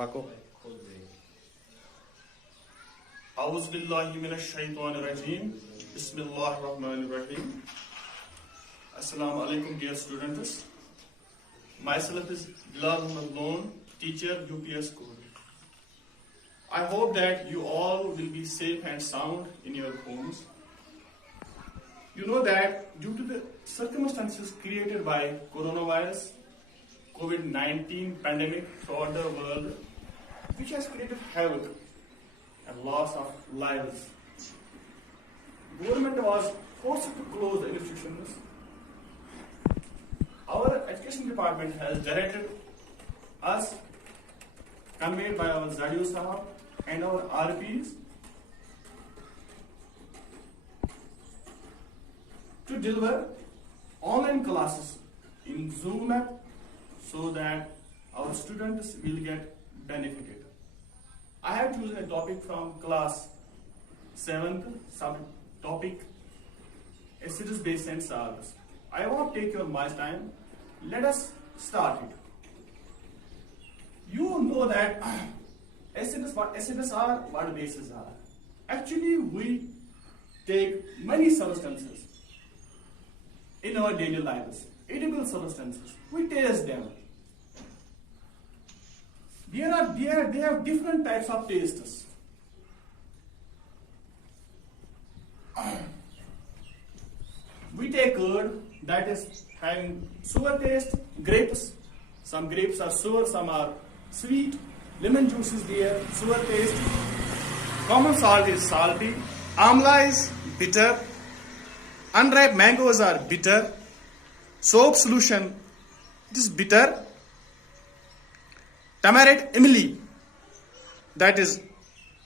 पको A'udhu billahi minash shaitanir rajim. Bismillahir rahmanir rahim. Assalamu alaikum, dear students. Myself is Bilal Ahmed Lone, teacher UPS School. I hope that you all will be safe and sound in your homes. You know that due to the circumstances created by coronavirus, COVID-19 pandemic throughout the world, which has created havoc and loss of lives, government was forced to close the institutions. Our education department has directed us, conveyed by our Zadio Sahab and our RPs, to deliver online classes in Zoom app so that our students will get benefited. I have chosen a topic from class 7th, subtopic Acids-based and salts. I won't take your much time. Let us start it. You know that what acids are, what bases are. Actually, we take many substances in our daily lives, edible substances. We taste them. They have different types of tastes. We take curd that is having sour taste, grapes. Some grapes are sour, some are sweet. Lemon juice is there, sour taste. Common salt is salty. Amla is bitter. Unripe mangoes are bitter. Soap solution, it is bitter. Tamarind emily, that is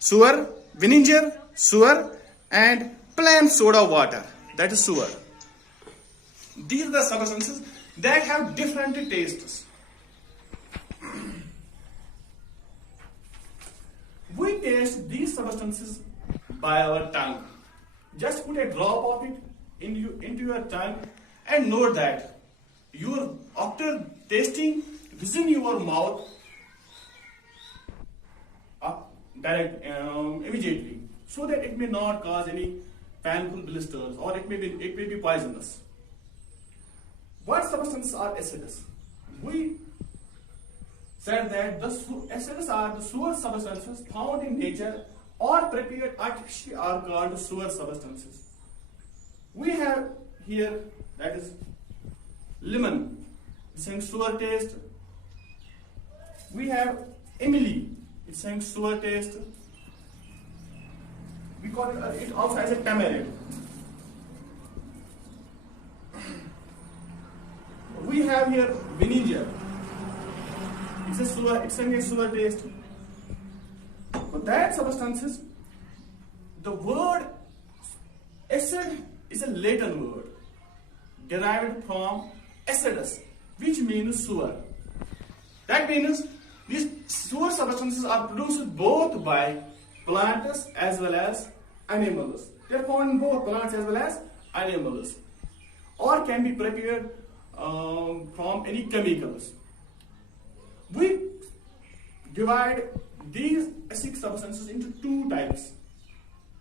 sour. Vinegar, sour. And plain soda water, that is sour. These are the substances that have different tastes. We taste these substances by our tongue. Just put a drop of it into your tongue and note that after tasting within your mouth immediately, so that it may not cause any painful blisters or it may be poisonous. What substances are acids? We said that the acids are the sour substances found in nature or prepared artificially are called sour substances. We have here, that is lemon, it's having sour taste. We have emily, it's having sour taste. We call it also as a tamarind. We have here vinegar. It's having a sour taste. For that substances, the word acid is a Latin word derived from acidus, which means sour. That means these sour substances are produced both by plants as well as animals. They are found in both plants as well as animals, or can be prepared from any chemicals. We divide these acidic substances into two types.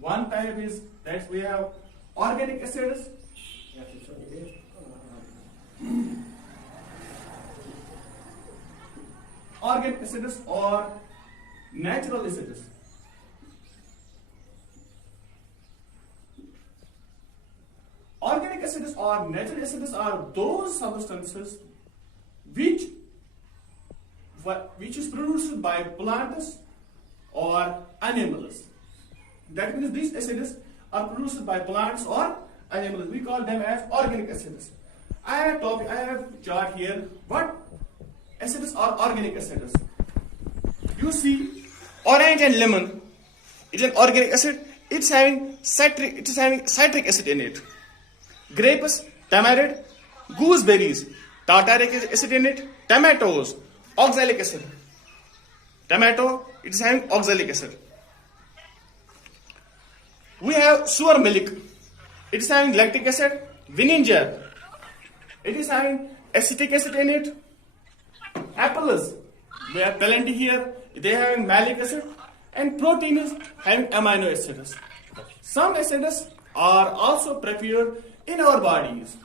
One type is that we have organic acids. Organic acids or natural acids. Organic acids or natural acids are those substances which is produced by plants or animals. That means these acids are produced by plants or animals. We call them as organic acids. I have chart here. What acids are organic acids? You see, orange and lemon. It is an organic acid. It's having citric acid in it. Grapes, tamarind, gooseberries, tartaric acid in it. Tomatoes, oxalic acid. Tomato, it is having oxalic acid. We have sour milk. It is having lactic acid. Vinegar, it is having acetic acid in it. Apples, we have plenty here. They have malic acid, and protein is having amino acids. Some acids are also prepared in our bodies.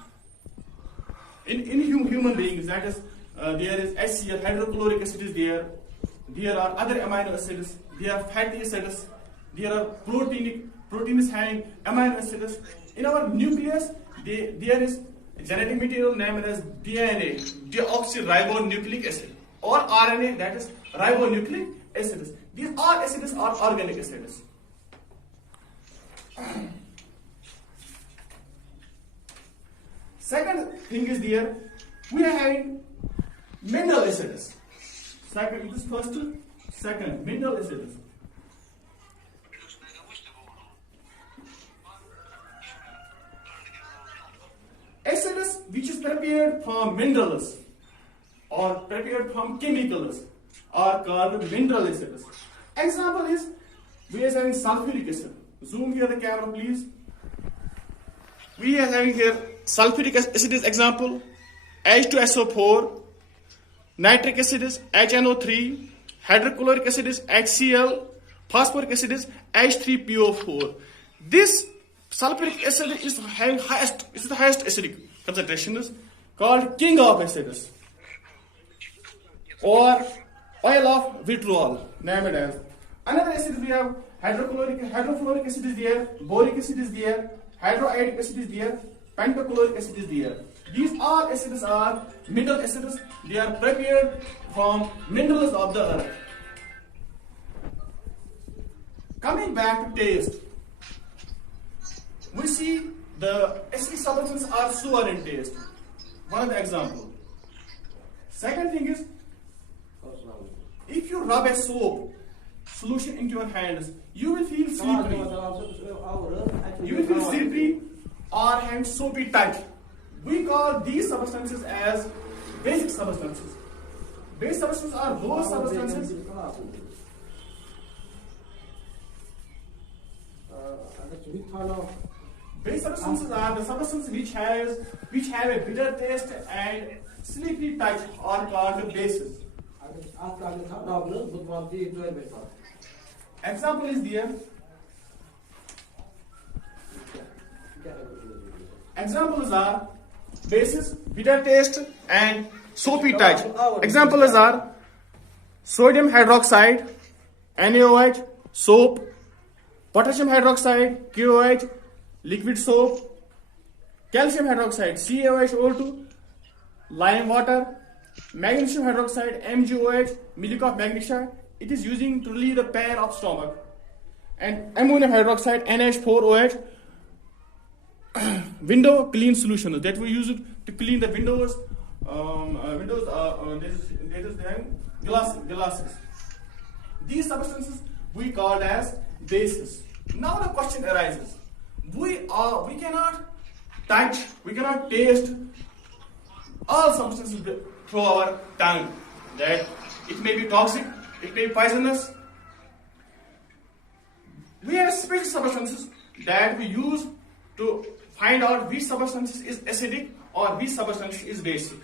In human beings, that is, there is HCl, hydrochloric acid is there. There are other amino acids. There are fatty acids. There are protein is having amino acids. In our nucleus, there is genetic material named as DNA, deoxyribonucleic acid, or RNA, that is ribonucleic acids. These all acids are organic acids. Second thing is there, we are having mineral acids. Second, it is first, second, mineral acids. Acids which is prepared from minerals or prepared from chemicals are called mineral acids. Example is, we are having sulfuric acid. Zoom here the camera, please. We are having here sulfuric acid is example, H2SO4, nitric acid is HNO3, hydrochloric acid is HCl, phosphoric acid is H3PO4. This sulfuric acid is having the highest acidic concentration is called king of acids, or oil of vitriol, named as. Another acid we have hydrofluoric acid is there, boric acid is there, hydroiodic acid is there, pentachloric acid is there. These all acids are mineral acids. They are prepared from minerals of the earth. Coming back to taste, we see the acidic substances are sour in taste. One of the example. Second thing is, if you rub a soap solution into your hands, you will feel slippery. You will feel slippery or have soapy touch. We call these substances as basic substances. Basic substances are those substances basic substances are the substances which have a bitter taste and slippery touch are called bases. Example is there. Examples are bases, bitter taste, and soapy touch. Examples are sodium hydroxide, NaOH, soap, potassium hydroxide, KOH, liquid soap, calcium hydroxide, CaOH, lime water, magnesium hydroxide, MgOH, milk of magnesia. It is using to relieve the pain of stomach. And ammonium hydroxide, NH4OH, window clean solution that we use to clean the windows. Glasses. These substances we called as bases. Now the question arises: we cannot touch, we cannot taste all substances through our tongue. That it may be toxic, it may be poisonous. We have special substances that we use to find out which substance is acidic or which substance is basic.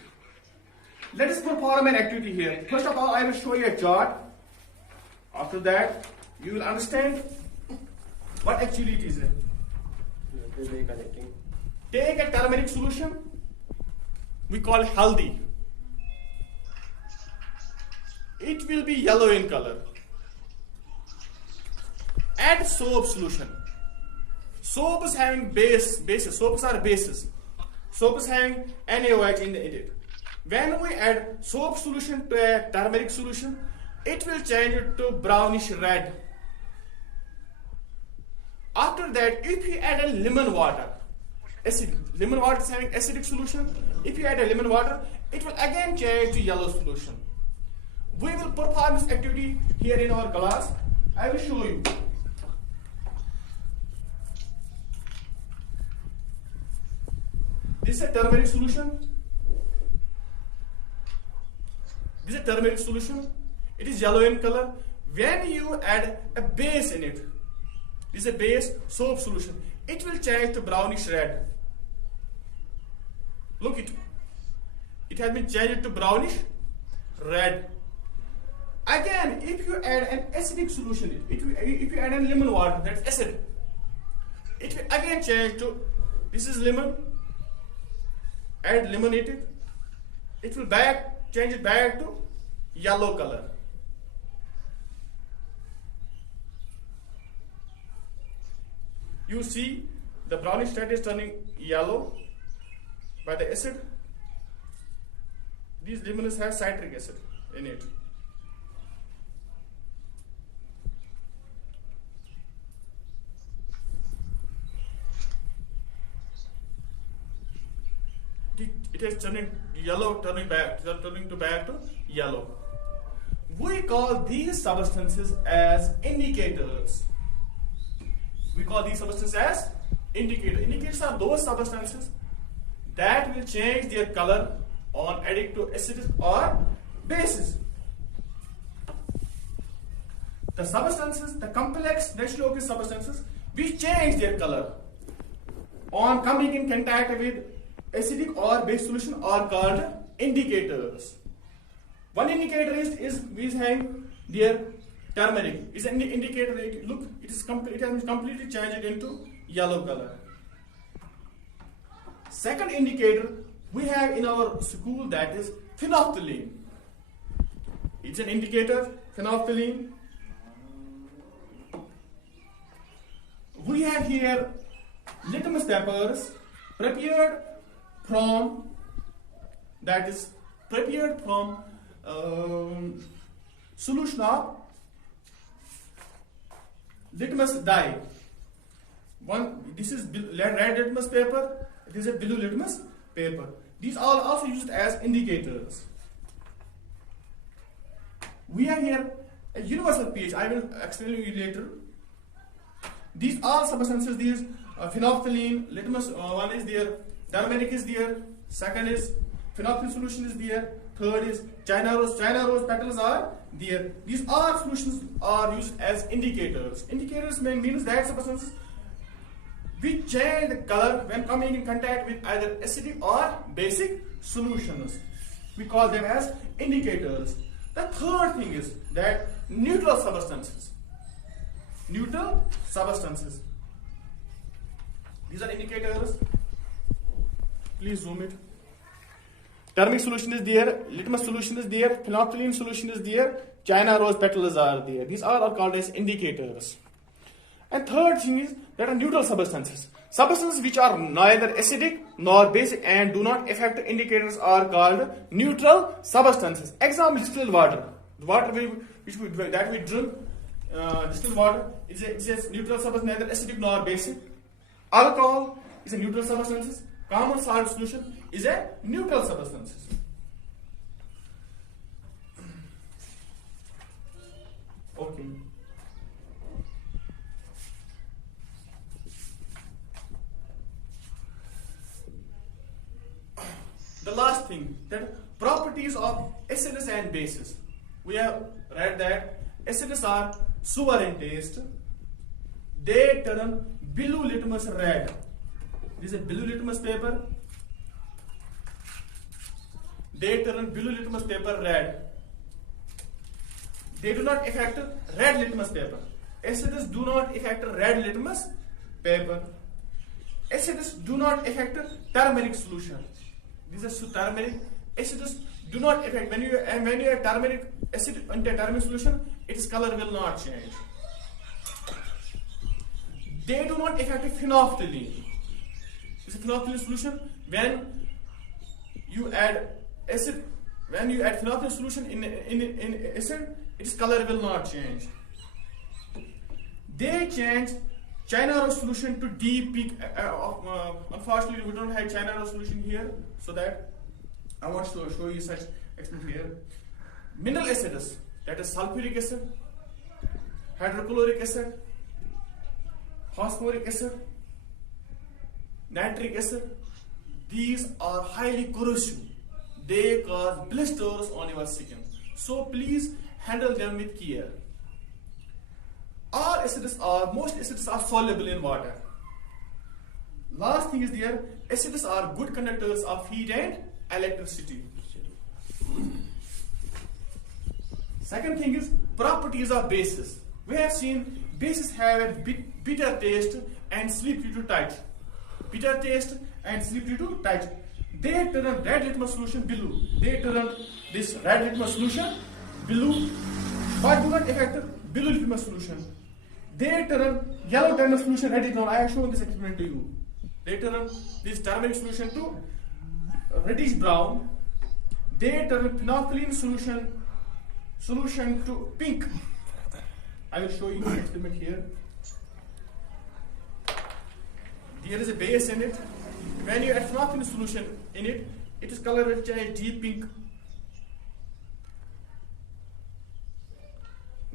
Let us perform an activity here. First of all, I will show you a chart. After that, you will understand what actually it is. Take a turmeric solution, we call haldi. It will be yellow in color. Add soap solution. Soap is having bases. Soaps are bases. Soap is having NaOH in it. When we add soap solution to a turmeric solution, it will change it to brownish red. After that, if you add a lemon water, lemon water is having acidic solution. If you add a lemon water, it will again change to yellow solution. We will perform this activity here in our class. I will show you. This is a turmeric solution. This is a turmeric solution. It is yellow in color. When you add a base in it, this is a base soap solution, it will change to brownish red. Look it has been changed to brownish red. Again, if you add an acidic solution, if you add in lemon water, that's acid, it will again change to, this is lemon, add lemon in it will change it back to yellow color. You see the brownish red is turning yellow by the acid. These lemons have citric acid in it. It is turning yellow, turning back to yellow. We call these substances as indicators. We call these substances as indicators. Indicators are those substances that will change their color on adding to acids or bases. The substances, the complex naturally occurring substances, which change their color on coming in contact with acidic or base solution are called indicators. One indicator is having their turmeric. It's an indicator. Look, it has completely changed into yellow color. Second indicator we have in our school, that is phenolphthalein. It's an indicator, phenolphthalein. We have here litmus papers prepared from solution of litmus dye. This is red litmus paper, this is a blue litmus paper. These are also used as indicators. We have here a universal pH. I will explain to you later. These are substances, these phenolphthalein, litmus, one is there, turmeric is there, second is phenolphthalein solution is there, third is China rose petals are there. These all solutions are used as indicators. Indicators means that substances which change the color when coming in contact with either acidic or basic solutions. We call them as indicators. The third thing is that neutral substances. Neutral substances. These are indicators. Please zoom it. Turmeric solution is there, litmus solution is there, phenolphthalein solution is there, China rose petals are there. These all are called as indicators. And third thing is that are neutral substances. Substances which are neither acidic nor basic and do not affect indicators are called neutral substances. Example: distilled water. The water that we drink, distilled water is a neutral substance, neither acidic nor basic. Alcohol is a neutral substance. Common salt solution is a neutral substance. Okay. The last thing, that properties of acids and bases. We have read that acids are sour in taste. They turn blue litmus red. This is a blue litmus paper. They turn blue litmus paper red. They do not affect red litmus paper. Acids do not affect red litmus paper. Acids do not affect turmeric solution. This is turmeric. Acids do not affect, when you have turmeric acid into turmeric solution, its color will not change. They do not affect phenolphthalein. It's a phenolphthalein solution. When you add phenolphthalein solution in acid, its color will not change. They change China rose solution to deep pink. Unfortunately, we don't have China rose solution here, so that I want to show you such experiment here. Mineral acids, that is sulfuric acid, hydrochloric acid, phosphoric acid, nitric acid, these are highly corrosive. They cause blisters on your skin. So please handle them with care. Most acids are soluble in water. Last thing is there, acids are good conductors of heat and electricity. Second thing is properties of bases. We have seen bases have a bitter taste and slippery to tight. Bitter taste and slippery to tight. They turn red litmus solution blue. They turn this red litmus solution blue, but do not affect blue litmus solution. They turn yellow turner solution red. Now I have shown this experiment to you. They turn this turmeric solution to reddish brown. They turn phenolphthalein solution to pink. I will show you the experiment here. There is a base in it. When you add phenolphthalein solution in it, it is colored a deep pink.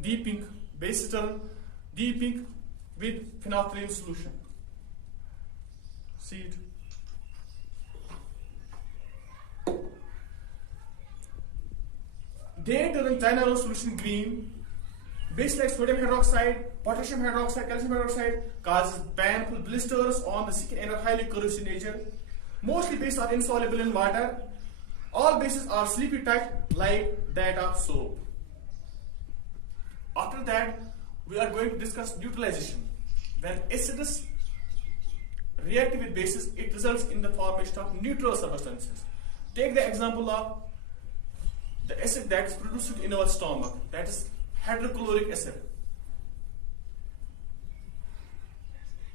Deep pink. Base turn deep pink with phenolphthalein solution. See it. They turn Tynaro solution green. Base like sodium hydroxide, potassium hydroxide, calcium hydroxide causes painful blisters on the skin and are highly corrosive in nature. Mostly bases are insoluble in water. All bases are sleepy tight like that of soap. After that, we are going to discuss neutralization. When acids react with bases, it results in the formation of neutral substances. Take the example of the acid that is produced in our stomach, that is hydrochloric acid.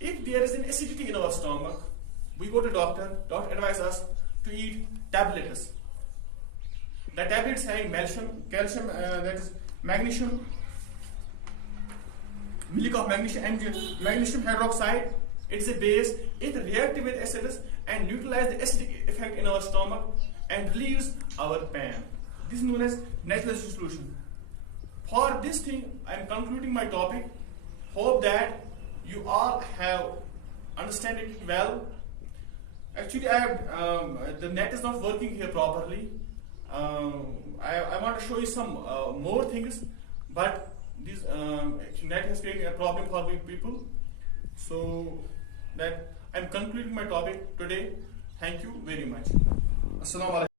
If there is an acidity in our stomach, we go to doctor advises us to eat tablets. The tablets having calcium, that is magnesium, milk of magnesium and magnesium hydroxide. It's a base. It reacts with acids and neutralizes the acidic effect in our stomach and relieves our pain. This is known as neutralization solution. For this thing, I am concluding my topic. Hope that you all have understand it well. Actually, I have the net is not working here properly. I want to show you some more things, but this net has created a problem for people. So that I am concluding my topic today. Thank you very much. Assalamu alaikum.